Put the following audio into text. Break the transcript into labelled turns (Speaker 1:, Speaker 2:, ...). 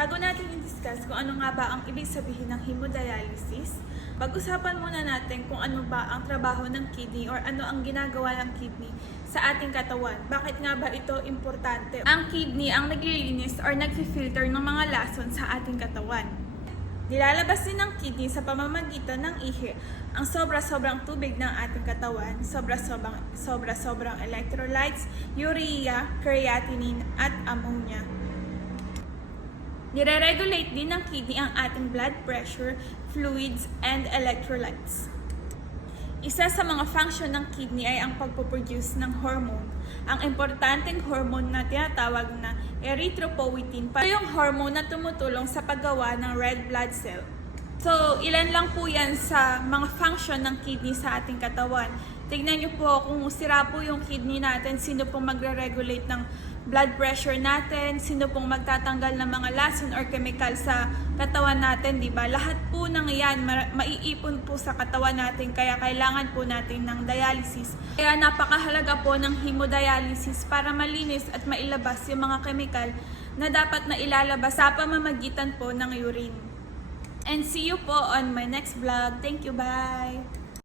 Speaker 1: Bago natin i-discuss kung ano nga ba ang ibig sabihin ng hemodialysis, pag-usapan muna natin kung ano ba ang trabaho ng kidney or ano ang ginagawa ng kidney sa ating katawan. Bakit nga ba ito importante? Ang kidney ang naglilinis or nagfi-filter ng mga lason sa ating katawan. Nilalabas din ng kidney sa pamamagitan ng ihi ang sobra-sobrang tubig ng ating katawan, sobra-sobrang sobra-sobrang electrolytes, urea, creatinine at ammonia. Nire-regulate din ng kidney ang ating blood pressure, fluids, and electrolytes. Isa sa mga function ng kidney ay ang pagpoproduce ng hormone. Ang importanteng hormone na tinatawag na erythropoietin pa yung hormone na tumutulong sa paggawa ng red blood cell. So, ilan lang po yan sa mga function ng kidney sa ating katawan. Tignan niyo po kung sira po yung kidney natin, sino pong magre-regulate ng blood pressure natin, sino pong magtatanggal ng mga lason or chemical sa katawan natin, di ba? Lahat po ng yan ma- maiipon po sa katawan natin kaya kailangan po natin ng dialysis. Kaya napakahalaga po ng hemodialysis para malinis at mailabas yung mga chemical na dapat na ilalabas sa pamamagitan po ng urine. And see you po on my next vlog. Thank you, bye!